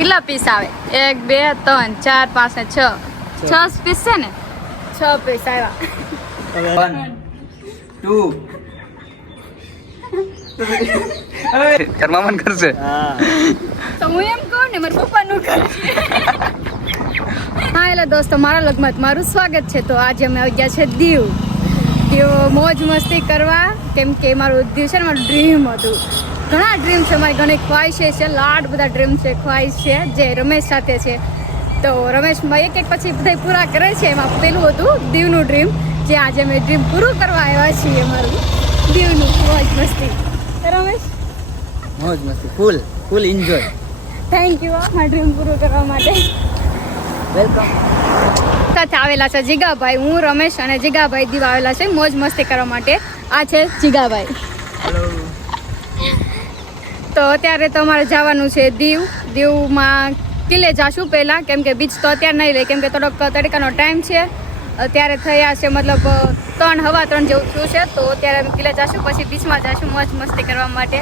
કેટલા પીસ આવે? 1 2 3 4 5 ને 6 6 પીસ છે ને? 6 પીસ આવ્યા. 1 2 કરમામન કરશે. તો હું એમ કહું ને મારા પપ્પાનું કરશે. હા એટલે દોસ્તો મારા લગમાં તમારું સ્વાગત છે. તો આજે અમે આવી ગયા છે દીવ મોજ મસ્તી કરવા, કેમ કે મારું દીવ છે ને મારું ડ્રીમ હતું. ઘણા ડ્રીમ છે, મારી ઘણી ખ્વાહિશ છે, લાડ બધા ડ્રીમ છે, ખ્વાહિશ છે જે રમેશ સાથે છે. તો રમેશમાં એક પછી બધા પૂરા કરે છે. એમાં પેલું હતું દીવનું ડ્રીમ, જે આજે અમે ડ્રીમ પૂરું કરવા આવ્યા છીએ. મારું દીવનું મોજ મસ્તી. તો રમેશ મોજ મસ્તી ફૂલ એન્જોય. થેન્ક યુ મારું ડ્રીમ પૂરું કરવા માટે. વેલકમ. સાથે આવેલા છે જીગાભાઈ, હું રમેશ અને જીગાભાઈ દીવ આવેલા છે મોજ મસ્તી કરવા માટે. આ છે જીગાભાઈ. હેલો. તો અત્યારે તો અમારે જવાનું છે દીવમાં કિલ્લે જાશું પહેલાં, કેમ કે બીચ તો અત્યારે નહીં રહે, કેમ કે થોડોક તડકાનો ટાઈમ છે. અત્યારે થયા છે મતલબ 3 હવા 3 જેવું થયું છે. તો અત્યારે અમે કિલ્લે જાશું, પછી બીચમાં જાશું મોજ મસ્તી કરવા માટે.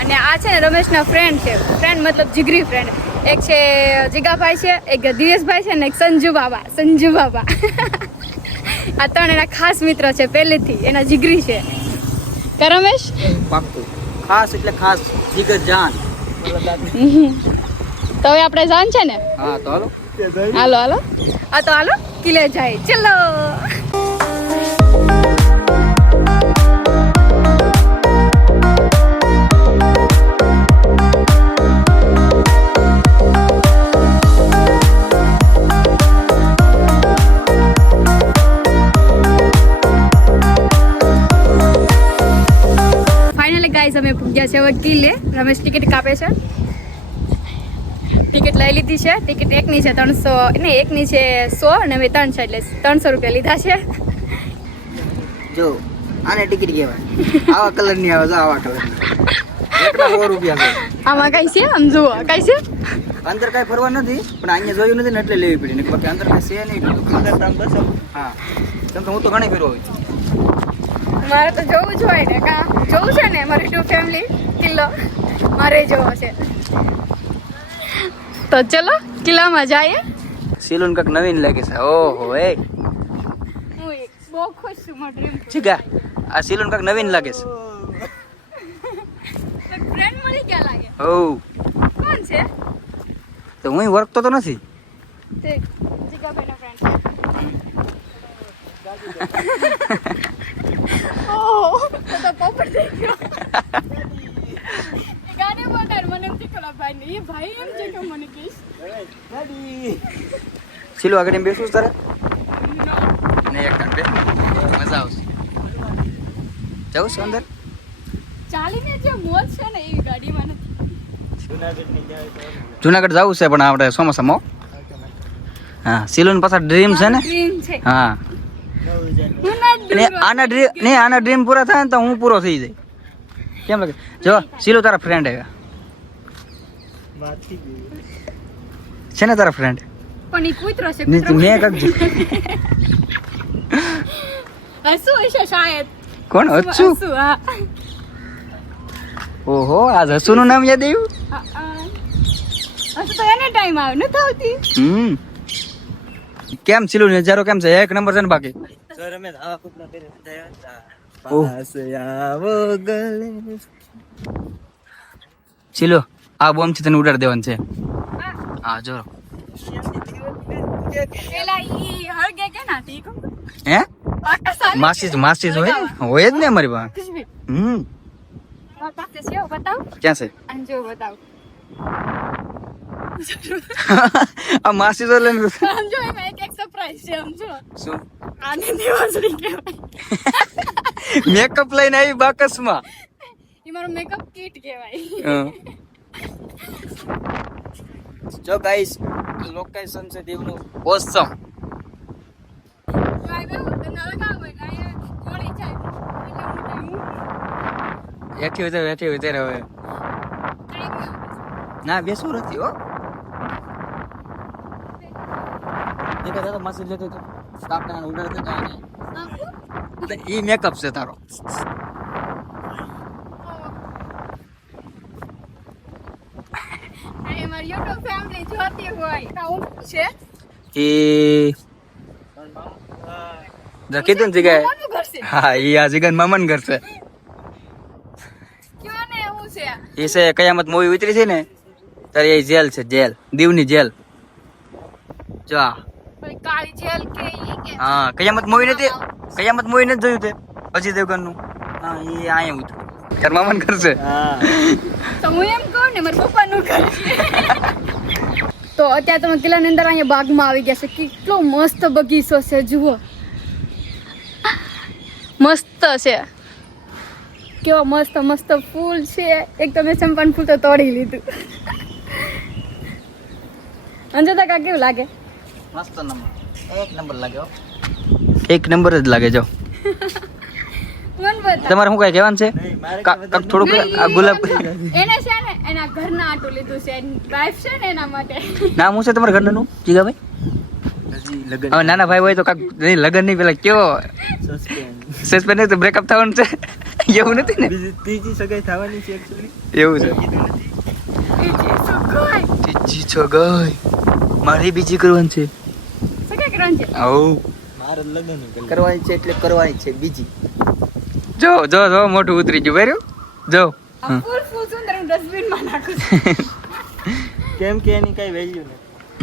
અને આ છે ને રમેશના ફ્રેન્ડ છે, ફ્રેન્ડ મતલબ જીગરી ફ્રેન્ડ. એક છે જીગાભાઈ છે, એક દિવેશભાઈ છે ને એક સંજુ બાબા. આ 3 એના ખાસ મિત્ર છે પહેલેથી, એના જીગરી છે. કે રમેશ? પાક્કું. ખાસ એટલે ખાસ જીગર જાન. તો હવે આપણે જાન છે ને? હા તો હાલો. હાલો આ તો હાલો કિલ્લે જાય. ચલો. ફાઇનલી ગાઈસ અમે પૂગ્યા છે હવે કિલ્લે. રમેશ ટિકિટ કાપે છે. ટિકિટ લઈ લીધી છે. ટિકિટ એકની છે 300, ને એકની છે 100 અને મેં 3 છે એટલે 300 રૂપિયા લીધા છે. જો આને ટિકિટ કહેવાય. આવા કલર ની આવે, આવા કલર એકના 100 રૂપિયા છે. આમાં કઈ છે? આમ જુઓ કઈ છે? અંદર કઈ ફરવા નથી, પણ અહીંયા જોયું નથી ને એટલે લેવી પડી. ને બાકી અંદર કઈ છે નહીં. અંદર આમ બસ હા, કેમ કે હું તો ઘણી ફેરવા હોય. મારે તો જોવું જ હોય ને. કા જોવું છે ને? મારી 2 ફેમિલી કિલ્લો મારે જોવો છે. તો ચલો કિલ્લામાં જઈએ. સિલોન કાક નવીન લાગે છે. ઓહો એ હું બહુ ખુશ છું. મારું ડ્રીમ ચીગા આ સિલોન કાક નવીન લાગે છે. ફ્રેન્ડ મળી ગયા લાગે. ઓ કોણ છે? તો હું વર્કતો તો નથી. તે જીગાભાઈનો ફ્રેન્ડ. ઓહ તો પોપટ થઈ ગયો. ગાડી બોટાર મને એમ ચીકલા ભાઈ ને એ ભાઈ એમ છે કે મને કહીશ સિલો આગળ એમ બેસું તારે ને એક ઘંટે મજા આવશે. જવું છે અંદર? ચાલીને જે મોજ છે ને એ ગાડીમાં નથી. જુનાગઢ જવું છે પણ આપણે ચોમાસામાં. હા સિલોન પાછા ડ્રીમ છે ને. ડ્રીમ છે. હા ને આના ડ્રીમ પૂરા થાય ને તો હું પૂરો થઈ જાય. કેમ લાગે? જો સિલો તારા ફ્રેન્ડ આવ્યા છે ને? તારા ફ્રેન્ડ પણ એ કૂતરો છે. મેં કાક હસુ હશે શાયદ. કોણ હસુ? હસુ હા. ઓહો આજ હસુ નું નામ યાદ આવ્યું? હસુ તો એને ટાઈમ આવે નથી આવતી. કેમ સિલો નજારો કેમ છે? 1 નંબર છે ને બાકી? સિલો આ બોમ્બ થી તને ઉડાડી દેવાનું છે. હા જો પેલા ઈ હળગે કે ના તી કો હે પાકિસ્તાન માસી હોય જ ને અમારી પાસે. પાસે છે બતાવ. ક્યાં છે? આમ જો બતાવ. આ માસી તો લઈને આમ જો એમાં એક સરપ્રાઈઝ છે. આમ જો શું આને દેવાસડી કહેવાય. મેકઅપ લઈને આવી બાકસમાં. ઈ મારો મેકઅપ કિટ કહેવાય. જો ગાઈસ લોકેશન છે દેવનું ઓસમ. એઠી હોય ત્યારે હવે ના બેસવું નથી હો. દેખા તો માસી જતો તો સ્ટાફ ના ઉડાડતો તો ઈ મેકઅપ છે તારો. અમારી YouTube ફેમિલી જોતી હોય તો હું છે એ કીધું ને જગ્યાએ કોનું ઘર છે હા એ આ જગ્યા મામન ઘર છે કયો ને હું છે એ છે કયામત મૂવી ઉતરી છે ને ત્યારે એ જેલ છે જેલ દીવની જેલ જો આ. કોઈ કાળી જેલ કે ઈ કે હા કયામત મૂવી નથી જોયું તે અજય દેવગન નું હા એ અહીંયા ઉતર્યું તાર મામન ઘર છે તો હું એમ કહું ને મારા પપ્પાનું ઘર છે તો અત્યારે તમે કિલ્લાની અંદર અહીંયા બાગમાં આવી ગયા છે કેટલો મસ્ત બગીચો છે જુઓ મસ્ત છે કેવા મસ્ત મસ્ત ફૂલ છે એક તો મેં ચંપાનું ફૂલ તો તોડી લીધું અંજતા કા કેવું લાગે મસ્ત નંબર એક નંબર લાગે એક નંબર જ લાગે જો મન બતા તમારે શું કઈ કહેવાનું છે થોડુંક આ ગુલાબ એને છે ને એના ઘરના આટું લીધું છે વાઈફ છે ને એના માટે નામ શું છે તમારા ઘરનું જીગાભાઈ હવે નાના ભાઈ હોય તો કાક નહીં લગન નહીં પેલા કેવો સસ્પેન્ડ તો બ્રેકઅપ થવાનું છે એવું નથી ને ત્રીજી સગાઈ થવાની છે એકચ્યુઅલી એવું છે બીજી સુગોય ત્રીજી છોગાઈ મારી બીજી કરવાની છે સગા કરવાનું છે આવું મારે લગ્ન કરવાની છે એટલે કરવાની છે બીજી જો જો જો મોટું ઉતરી ગયું બર્યું જો આ ફૂલ ફૂલ સુંદર હું ડસ્ટબિન માં નાખું કેમ કે એની કઈ વેલ્યુ નથી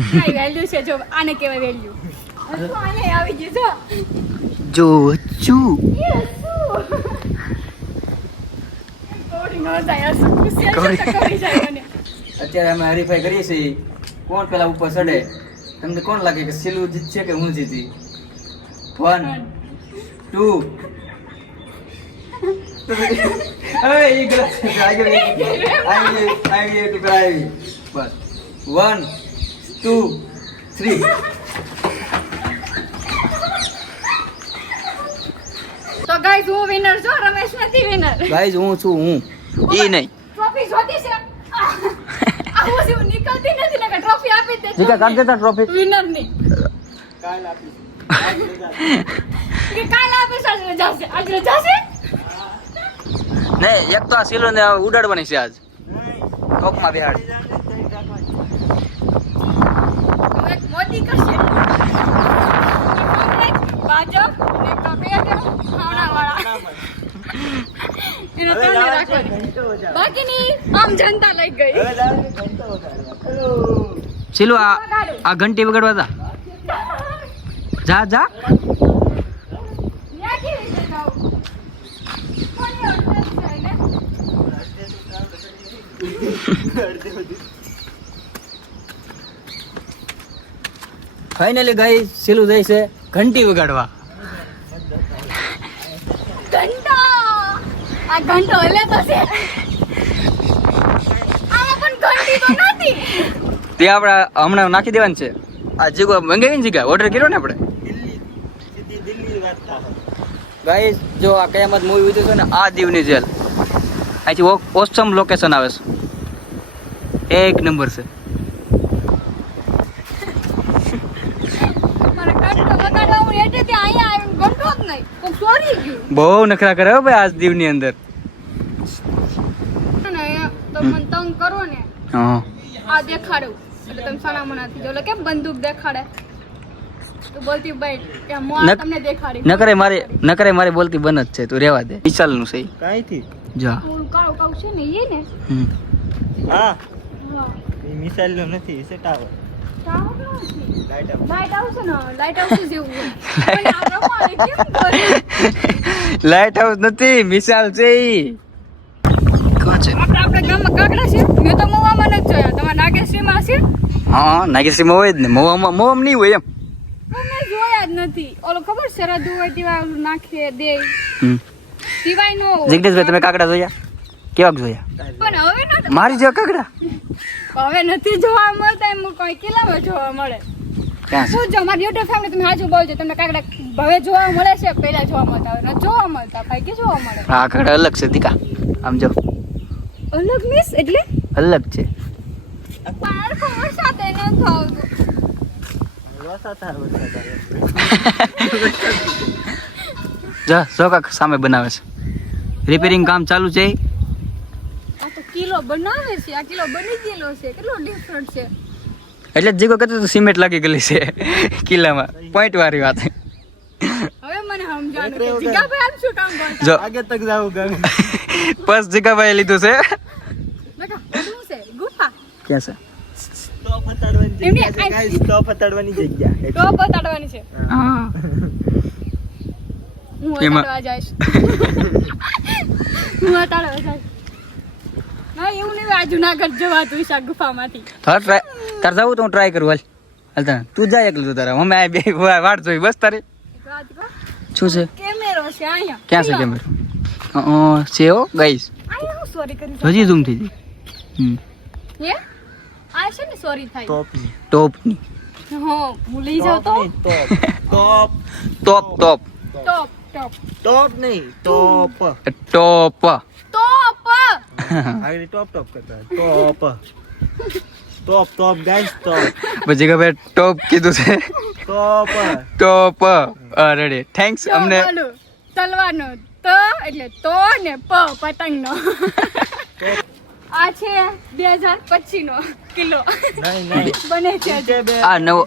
છું કઈ વેલ્યુ છે જો આને કેવાય વેલ્યુ અહીંયા આવી ગયું જો જો ચૂ યસ કોડી નો જાય અસુ ખુશી છે તો કરી જાય મને અત્યારે અમે હરીફાઈ કરીએ છીએ કોણ પેલા ઉપર ચડે તમને કોણ લાગે કે સિલુ જીતશે કે હું જીતી 1 2 અરે એ ગલત છે આવી ટુકડા આવી બસ 1 2 3 તો ગાઈસ હું વિનર છું રમેશ નથી વિનર ગાઈઝ હું છું હું ઈ નહીં ટ્રોફી જોતી છે આવું શું નીકળતી નથી ને કે ટ્રોફી આપી દે જીકા કાઢ દેતા ટ્રોફી વિનર ની કાલ આપીશ કે કાલ આપીશ આજ રજા છે આજ રજા છે નહીં એક તો આ સિલો ને ઉડાડવાની છે આજ ટોપમાં બિહાડ એક મોદી કરશે ભાજપ અને કપેટ ખાવડાવાળા એનો ત્રણે રાખવાની બાકીની આમ જનતા લઈ ગઈ સિલો આ ઘંટી વગાડવા જા જા ન્યા કેવી રીતે જાઉં? કોની અડધે જાય ને? ફાઇનલી ગાઈઝ સિલો જાય છે ઘંટી વગાડવા ઘંટો આ ઘંટો હલે તો છે આમાં પણ ઘંટી તો નથી તે આપણે હમણાં નાખી દેવાનું છે આ જગ્યા મંગાવી ને જગ્યા ઓર્ડર કર્યો ને આપણે સીધી દિલ્હી વાત થાય ગાઈઝ જો આ કયામત મૂવી ઉતરી છે ને આ દીવની જેલ અહીંથી ઓસમ લોકેશન આવે છે એક નંબર છે મારે ઘંટો વગાડવા હું એટલે ત્યાં અહીંયા આવીને ઘંટો જ નહીં કોક ચોરી ગયું બહુ નખરા કરે હો ભાઈ આજ દીવની અંદર ને તો મને તંગ કરો ને હા આ દેખાડું એટલે તમે સણામણાથી જો એટલે કેમ બંદૂક દેખાડે તો બોલતી ભાઈ કે હું આ તમને દેખાડી ન કરે મારી બોલતી બન જ છે તું રેવા દે વિશાલનું છે કાંઈથી જા ફૂલ કાળો કાળો છે ને એ ને હમ. હા હા એ મિસાઇલનો નથી છે ટાવર લાઈટ આપ લાઈટ આવશે ને લાઈટ આવશે જેવું હોય. પણ આ રમાડે કેમ કરે? લાઇટ હાઉસ નથી મિસાલ છે ઈ કોણ છે આપણે ગામમાં કાકડા છે મેં તો મોવામાં નથી જોયા તમારા નાગેશ્રીમાં છે હા નાગેશ્રીમાં હોય જ ને મોવામાં નહીં હોય એમ પણ મેં જોયા જ નથી ઓલો ખબર શરદ હોય તેવા ઓલું નાખે દે હમ. સિવાય નો હોય. જગદીશભાઈ તમે કાકડા જોયા કેવાક જોયા પણ હવે નથી મારી જેવા કાકડા હવે નથી જોવા મળતા એમ કોઈ કિલ્લામાં જોવા મળે ક્યાં છે શું જો મારી યુટ્યુબ ફેમિલી તમે હાજુ બોલજો તમને કાકડા હવે જોવા મળે છે પહેલા જોવા મળતા હવે ન જોવા મળતા ભાઈ કે જોવા મળે આ કાકડા અલગ છે દીકા આમ જો અલગ મિસ એટલે અલગ છે પાર ખબર સાથે ન થાવ વરસાદ આવે જો કાક સામે બનાવે છે રિપેરિંગ કામ ચાલુ છે આ તો કિલો કિલો બનાવે છે આ કિલો બની ગયેલો છે કેટલો ડિફરન્ટ છે. એટલે જ જીગો કહેતો સિમેન્ટ લાગી ગયેલી છે કિલ્લામાં પોઈન્ટ વાળી વાત. હવે મને સમજાણું કે જીગાભાઈ આમ શું કામ કરતા. જો આગે તક જાવું ગમે. બસ જીગાભાઈ લીધું છે. બેટા શું છે ગુફા ક્યાં છે? સ્ટોપ હટાડવાની એમને જગ્યા છે ગાઈસ, સ્ટોપ હટાડવાની જગ્યા. તો બતાડવાની છે. હા હું એમાં- હટાડવા જઈશ. હું હટાડવા જઈશ. ના એવું નહીં આ જુનાગઢ જવાતું છે આ ગુફામાંથી. તાર જાવું તો હું ટ્રાય કરું હાલ. હાલ તને તું જાય એકલું તું તારા અમે આ બે વાટ જોઈ બસ તારે. વાત કર. શું છે? કેમેરો છે અહીંયા. ક્યાં છે કેમેરો? છે હો ગાઈસ. અહીંયા હું સોરી કરી હજી ઝૂમ થઈ ગઈ. હે આ છે ને સોરી થાય. ટોપની. ટોપની હો હું લઈ જાઉં તો ટોપ. ટોપ. ટોપ ટોપ ટોપ ટોપ ટોપ નહીં, ટોપ. ટોપ ટોપ આગળ ટોપ ટોપ કરતા. ટોપ. ટોપ ટોપ ગાઈસ, ટોપ. પછી ખબર ટોપ કીધું છે. ટોપ. ટોપ રેડી થેન્ક્સ અમને. તલવાનો ત એટલે તો ને પ પતંગનો. આ છે 2025 નો કિલો નહીં નહીં. બને છે નીચે બે. આ નવો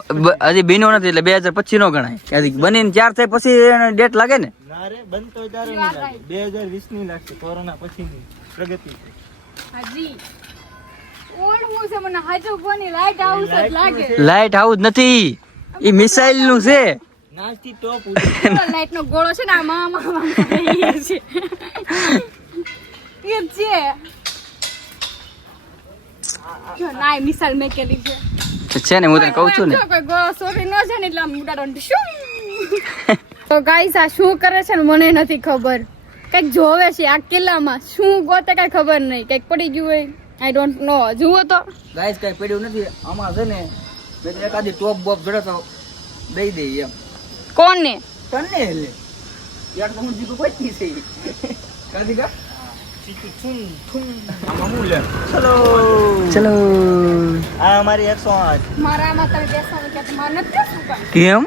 હજી બીનો નથી એટલે 2025 નો ગણાય. હજી બનીને 4 થાય પછી ડેટ લાગે ને. ના રે, બંધ તો ત્યારે નહીં લાગે. 2020 ની લાગશે, કોરોના પછીની પ્રગતિ છે. હાજી ઓલ્ડ હું છે મને હાજો કોની લાઈટ હાઉસ જ લાગે. લાઈટ હાઉસ નથી ઈ મિસાઇલ નું છે. નાસ્તી ટોપ ઉડી. લાઈટ નો ગોળો છે ને આ મામા છે એ છે જો નાય મિસાલ મેકેલી છે. છે ને હું તને કહું છું ને. જો કોઈ ગોળો સોરી ન છે ને એટલે આમ ઉડાડો શું. તો ગાઈસ આ શું કરે છે ને મને નથી ખબર. કઈક જોવે છે આ કિલ્લામાં શું ગોતે કઈ ખબર નહીં કઈક પડી ગયું હોય આઈ ડોન્ટ નો. જુઓ તો ગાઈસ કઈ પડ્યું નથી આમાં છે ને. મેં તો એકાદી ટોપ બોપ જડે તો દઈ દે એમ. કોને તને એટલે યાર તો હું જીતું પચી છે કાદી કા. ચીચું થુમ થુમ. આમાં હું લે. ચલો. ચલો આ અમારી 108. મારામાં તમે બેસવાનું કે તમારે નથી શું કામ કેમ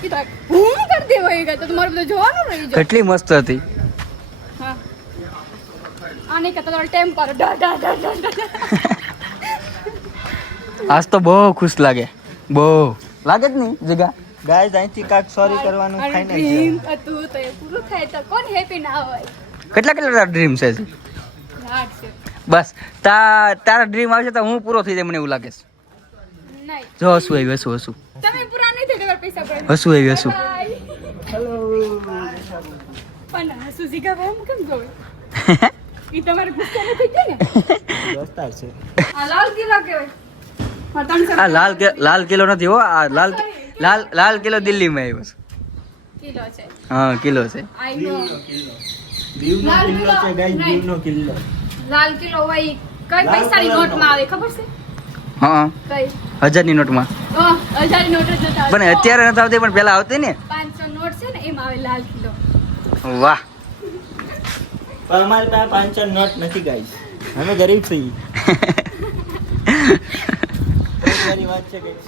કીધું હું કરી દે હોય તો તમારું બધું જોવાનું રહી જાય. કેટલી મસ્ત હતી. હા આને કે તમારો ટેમ્પર ડા ડા ડા ડા ડા. આજ તો બહુ ખુશ લાગે બહુ લાગે જ નહીં જગા. ગાઈસ અહીંથી કાક સોરી કરવાનું મારું ફાઇનલ dream છે. હતું તો એ પૂરું થાય તો કોણ હેપી ના હોય. કેટલા તારા ડ્રીમ છે હજી? લાગ છે બસ તારા ડ્રીમ આવશે તો હું પૂરો થઈ જાય મને એવું લાગે છે. નહીં જો હસું આવ્યું હસું હસું તમે પૂરા નહીં થઈ તમારા પૈસા પડે. હસું આવ્યું હસું. હેલો. પણ હસુ જીગા ભાઈ એમ કેમ જોવે ઈ તમારે ગુસ્સો નથી થઈ ને. દોસ્તાર છે. આ લાલ કિલ્લો કહેવાય. હા, 300 આ લાલ કિલો નથી હો. આ લાલ કિલો દિલ્હીમાં આવ્યો છે. કિલો છે. હા કિલો છે. આઈ નો દીવનો લાલ કિલ્લો કિલ્લો. છે ગાઈસ, નહીં. દીવનો કિલ્લો. લાલ કિલ્લો હોય ઈ કઈ લાલ પૈસાની કલરનો. નોટમાં આવે ખબર છે હા કઈ 1000ની નોટમાં. 1000 ની નોટ જ નતા પણ અત્યારે નથી આવતી પણ પેલા આવતી ને. 500 નોટ છે ને એમાં આવે લાલ કિલ્લો. વાહ પણ અમારી પાસે 500 નોટ નથી ગાઈસ, અમે ગરીબ છીએ. મારી વાત છે ગાઈસ.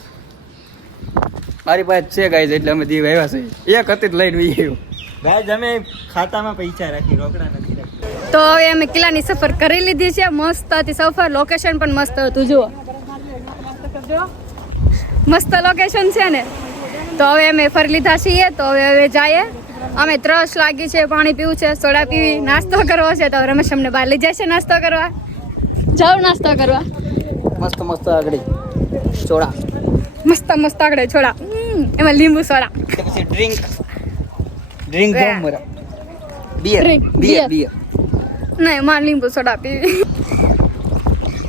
મારી પાસે છે ગાઈઝ એટલે અમે દીવ આવ્યા છે. એક હતી જ લઈને વી આવ્યો. ગાઈસ અમે ખાતામાં પૈસા રાખી, રોકડા નથી રાખી. તો હવે અમે કિલ્લાની સફર કરી લીધી છે. મસ્ત હતી સફર, લોકેશન પણ મસ્ત હતું. જુઓ મસ્ત લોકેશન છે ને. તો હવે અમે ફરી લીધા છીએ. તો હવે જઈએ. અમે ત્રસ લાગી છે, પાણી પીવું છે, સોડા પીવી, નાસ્તો કરવો છે. તો રમેશ અમને બહાર લઈ જાય છે નાસ્તો કરવા. જાઓ નાસ્તો કરવા. મસ્ત મસ્ત આગળ ચોળા મસ્ત મસ્ત આગળ છોડા. એમાં લીંબુ સોડા. પછી ડ્રિંક Yeah. ગમ beer Drink, beer beer. Beer નહીં મારે લીંબુ સોડા પીવી.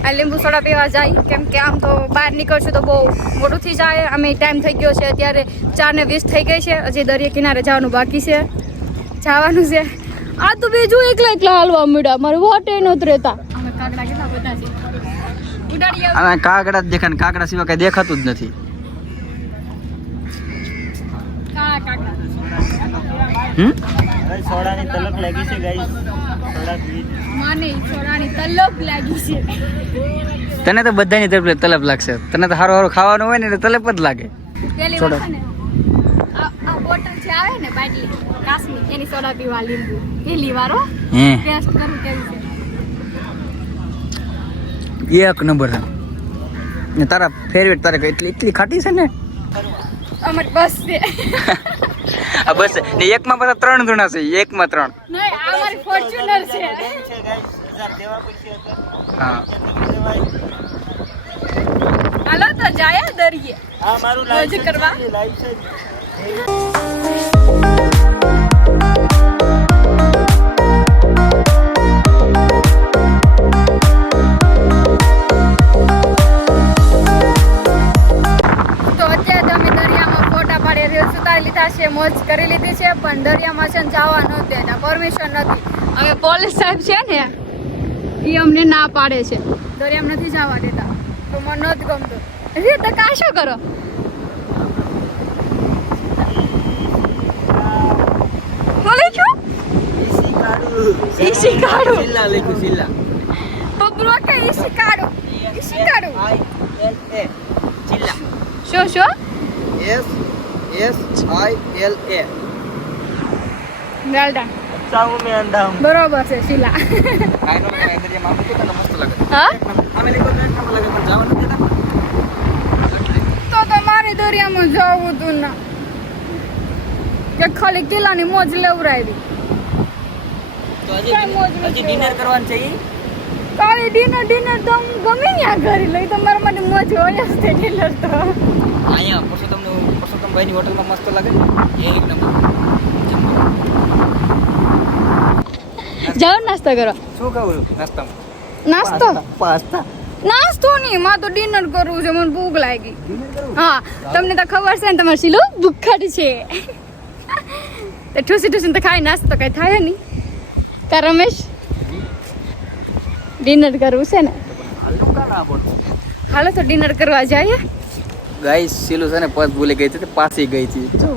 આ લીંબુ સોડા પીવા જાય કેમ કે આમ તો બહાર નીકળશું તો બહુ મોડું થઈ જાય. અમે ટાઈમ થઈ ગયો છે અત્યારે 4:20 થઈ ગઈ છે. હજી દરિયા કિનારે જવાનું બાકી છે. જવાનું છે. આ તો બીજું એકલા હાલવા મળ્યા. મારું વોટ એ નહોતું રહેતા. અમે કાગડા કેટલા બધા છે. ઉડાડી આવ. આમાં કાગડા જ દેખાય ને કાગડા સિવાય કઈ દેખાતું જ નથી. કાળા કાગડા. હવે સોડાની તલબ લાગી છે ગાઈસ, સોડા પીવી છે. માને સોડાની તલબ લાગી છે. તને તો બધાની તલબ લાગશે. તને તો સારું સારું ખાવાનું હોય ને એટલે તલબ જ લાગે. પેલી સોડા. વખત ને આ બોટલ જે આવે ને બાટલી કાશ્મીર એની સોડા પીવા લીંબુ પહેલી વાર હો. હે ટેસ્ટ કરું કેવી છે. એક નંબર છે ને તારા ફેવરેટ તારે એટલી ખાટી છે ને અમારી બસ છે આ બસ ને એકમાં પાછા 3 જણા છે એકમાં 3 નહીં અમારી ફોર્ચ્યુનર છે છે ગાઈસ 1000 દેવા પડશે અત્યારે. હા હાલો તો જાય દરિયે આ મારું મોજ લાઈવ કરવા. છે. તો અત્યારે અમે દરિયામાં ફોટા પાડી રીલ્સ ઉતારી લીધા છે મોજ કરી લીધી છે પણ દરિયામાં છે ને જવા નહોતું દેતા પરમિશન નથી હવે પોલીસ સાહેબ છે ને એ અમને ના પાડે છે દરિયામાં નથી જવા દેતા તો મને નથી ગમતું રે તો કા શું કરો બોલે છો ઈસી કાઢો સિલ્લા લખ્યું સિલ્લા. પબરો કે ઈસી કાઢો SILLA. શું શું SSILLA. વેલ ડન ચાહું મેં અંધા હું. બરોબર છે શીલા આનો એન્દ્રિયા માં તો મસ્ત લાગે હા આમે લેકો તો કેમ લાગે પણ જવાનું દેતા તો તમારે દરિયામાં જવું તું ના કે ખાલી કિલ્લાની મોજ લેવરાવી તો કાંઈ મોજ નથી. હજી ડિનર કરવાનું છે ઈ? કાલે ડિનર તો હું ગમે ત્યાં કરી લઈ તમારા માટે મોજ હોય જ તે ડિનર તો અહીંયા પરસોત્તમ ભાઈની હોટલમાં મસ્ત લાગે ને એક નંબર જાઓ નાસ્તો કરો શું ખાવું નાસ્તામાં નાસ્તો પાસ્તા. નાસ્તો નહીં માં તો ડિનર કરવું છે મને ભૂખ લાગી હા તમને તો ખબર છે ને તમારે શીલો ભૂખડ છે તો ઠૂસી તો ખાઈ નાસ્તો કઈ થાય નહીં કા રમેશ ડિનર કરવું છે ને આલુ કા ના બોલ. હાલો તો ડિનર કરવા જઈએ ગાઈસ સીલું છે ને પર્સ ભૂલી ગઈ હતી પાછી ગઈ હતી જો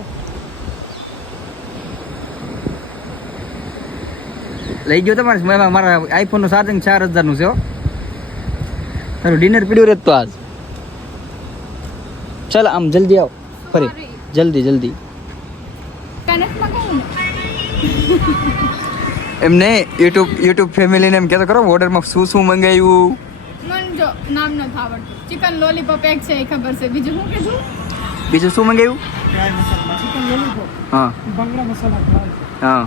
લઈ ગયો તમારે મારા આઈફોન નું ચાર્જિંગ 4000 નું છે હો તારું ડિનર પીડ્યું રહેતું આજ ચાલ આમ જલ્દી આવ ફરી જલ્દી કનેક્ટમાં કહું એમને યુટ્યુબ ફેમિલીને એમ કહેતો કરો ઓર્ડરમાં શું મંગાવ્યું મન જો નામ ન આવડતું ચિકન લોલીપોપ એક છે એ ખબર છે બીજું શું કીધું બીજું શું મંગાવ્યું હા હા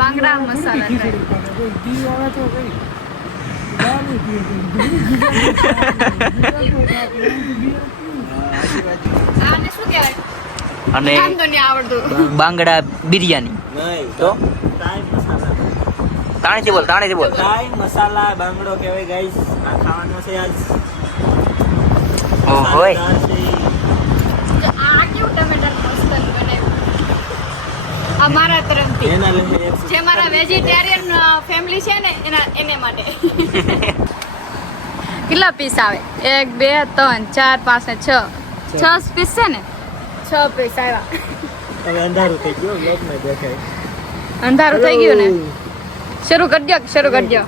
બાંગડા મસાલા આને શું કહેવાય અને નામ તો નહીં આવડતું બાંગડા બિરયાની નહીં તો તાઈ મસાલા. તાણેથી બોલ તાઈ મસાલા બાંગડો કહેવાય ગાઈસ. આ ખાવાનો છે આજ. ઓહોય મસાલેદાર છે. જો આ કેવું ટમેટર મસ્ત બનાવ્યું આ મારા તરફથી એના લીધે એક જે મારા વેજીટેરિયન ફેમિલી છે ને એને માટે કેટલા પીસ આવે 1 2 3 4 5 ને 6 પીસ છે ને 6 પીસ આવ્યા હવે અંધારું થઈ ગયું લોકમાં દેખાય. અંધારું થઈ ગયું ને શરૂ કરી દો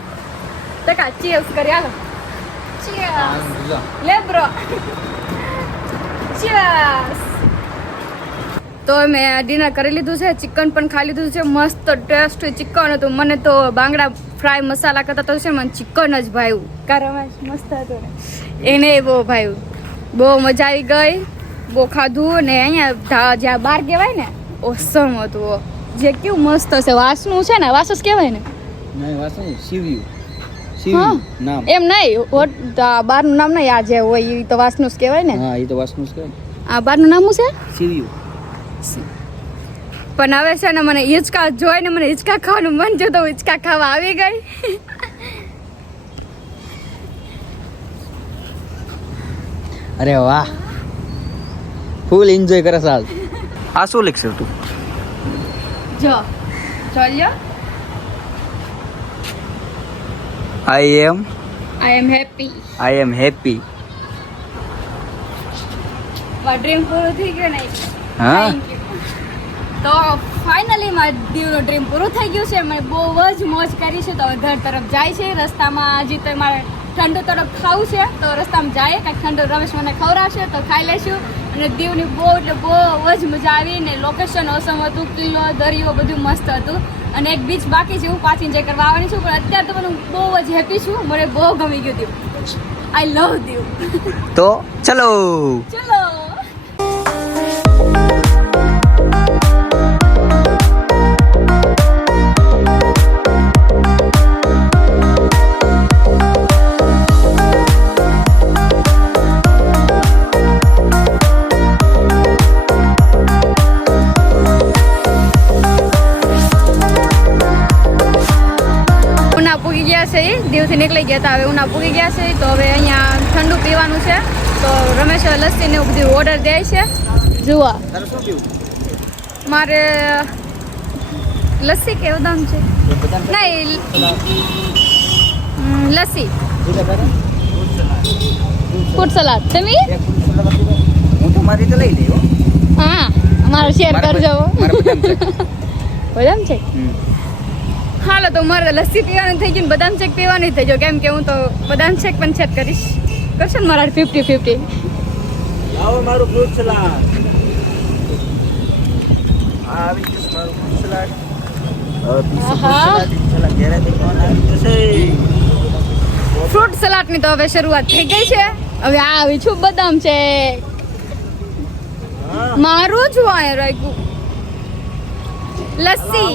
તો કા ચીઝ કરી આલો ચીઝ લે બ્રો ચીઝ તો મેં ડિનર કરી લીધું છે ચિકન પણ ખાઈ લીધું છે મસ્ત ટેસ્ટ ચિકન હતું મને તો બાંગડા ફ્રાય મસાલા કરતા તો છે મને ચિકન જ ભાવ્યું કારણ મસ્ત હતું ને એને બહુ ભાવ્યું બહુ મજા આવી ગઈ બહુ ખાધું ને અહીંયા જ્યાં બાર કહેવાય ને ઓસમ હતું જે કેવું મસ્ત છે વાસનું છે ને વાસ જ કહેવાય ને નહીં વાસણ શિવ્યુ હા. નામ એમ નહીં બારનું નામ નહીં આ જે હોય એ તો વાસનું જ કહેવાય ને હા એ તો વાસનું જ કહેવાય આ બારનું નામ શું છે શિવ્યુ પણ હવે છે ને મને હિંચકા જોઈને મને હિંચકા ખાવાનું મન થયું તો હિંચકા ખાવા આવી ગઈ અરે વાહ ફૂલ એન્જોય કરે સાલ આ શું લખશે તું જો ચાલ્યો આઈ એમ હેપી હેપી ડ્રીમ પૂરું થઈ ગયું ને હા Thank you. તો ફાઇનલી મારું દીવનું ડ્રીમ પૂરું થઈ ગયું છે મેં બહુ જ મોજ કરી છે તો હવે ઘર તરફ જાય છે રસ્તામાં હજી તો મારે ઠંડુ તરફ ખાવું છે તો રસ્તામાં જાય કાંઈક ઠંડુ રમેશ મને ખવડાવશે તો ખાઈ લઈશું અને દીવની બહુ એટલે બહુ જ મજા આવી ને લોકેશન ઓસમ હતું કિલ્લો દરિયો બધું મસ્ત હતું અને એક બીચ બાકી છે, હું પાછી એન્જોય કરવા આવવાની છું. પણ અત્યારે તો મને બહુ જ હેપી છું, મને બહુ ગમી ગયું દીવ. આઈ લવ દીવ. તો ચલો. ચલો. દીવથી નીકળી ગયા હતા, હવે ઉના પૂરી ગયા છે. તો હવે અહીંયા ઠંડુ પીવાનું છે. તો રમેશ લસ્સી ને એવું બધું ઓર્ડર દે છે. જુઓ મારે લસ્સી કેવું દામ છે? નહીં લસ્સી ફ્રૂટ સલાડ. તમે હું તો મારી તો લઈ લઈ. હા અમારો શેર કરજો. બદામ છે. હાલો તો મારે લસ્સી પીવાની થઈ ગઈ ને બદામ શેક પીવાની થઈ ગયો. કેમ કે હું તો બદામ શેક પણ છેદ કરીશ. કરશો ને મારા 50-50. આવો મારું ફ્રૂટ સલાડ. આ આવી ગયું મારું ફ્રૂટ સલાડ. હવે પીશું ફ્રૂટ સલાડ. ઘરેથી કોણ આવી જશે? ફ્રૂટ સલાડની તો હવે શરૂઆત થઈ ગઈ છે. હવે આ આવી છું બદામ શેક. મારું જ વાય રાખ્યું લસ્સી.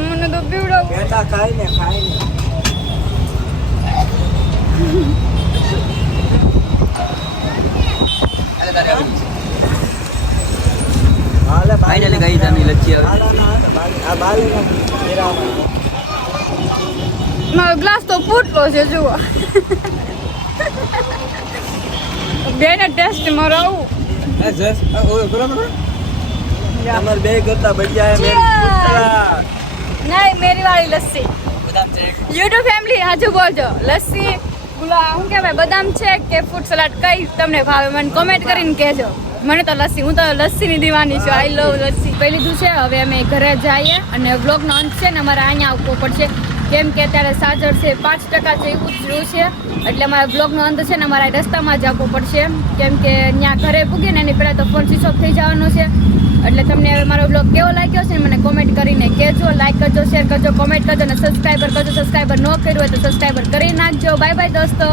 મને તો પીવડાવ. બેટા ખાઈને હાલે ફાઇનલી ગઈ જાની લચ્છી આવે. આ બાલે મારો ગ્લાસ તો ફૂટલો છે જુઓ. બેને ટેસ્ટ મારો આવું. અમાર બે કરતા બચ્યા હે મેરી ફ્રૂટ સલાડ. નહીં મેરી વાળી લસ્સી. યુટ્યુબ ફેમિલી હાજુ બોલજો. લસ્સી ગુલા શું કહેવાય બદામ છે કે ફ્રૂટ સલાડ કઈ તમને ભાવે મને કોમેન્ટ કરીને કહેજો. મને તો લસ્સી, હું તો લસ્સીની દીવાની છું. આઈ લવ લસ્સી. પહેલી લીધું છે. હવે અમે ઘરે જઈએ અને વ્લોગનો અંત છે ને અમારે અહીંયા આવવો પડશે. કેમ કે અત્યારે સાજર છે 5% છે એવું જ રહ્યું છે. એટલે અમારા બ્લોગનો અંત છે ને અમારા રસ્તામાં જ આપવો પડશે. કેમ કે ત્યાં ઘરે પૂગીને એની પહેલાં તો ફોન સ્વિચ ઓફ થઈ જવાનો છે. એટલે તમને હવે મારો બ્લોગ કેવો લાગ્યો છે મને કોમેન્ટ કરીને કહેજો. લાઈક કરજો, શેર કરજો, કોમેન્ટ કરજો અને સબસ્ક્રાઈબર કરજો. સબસ્ક્રાઈબર ન કર્યું હોય તો સબસ્ક્રાઈબર કરી નાખજો. બાય બાય દોસ્તો.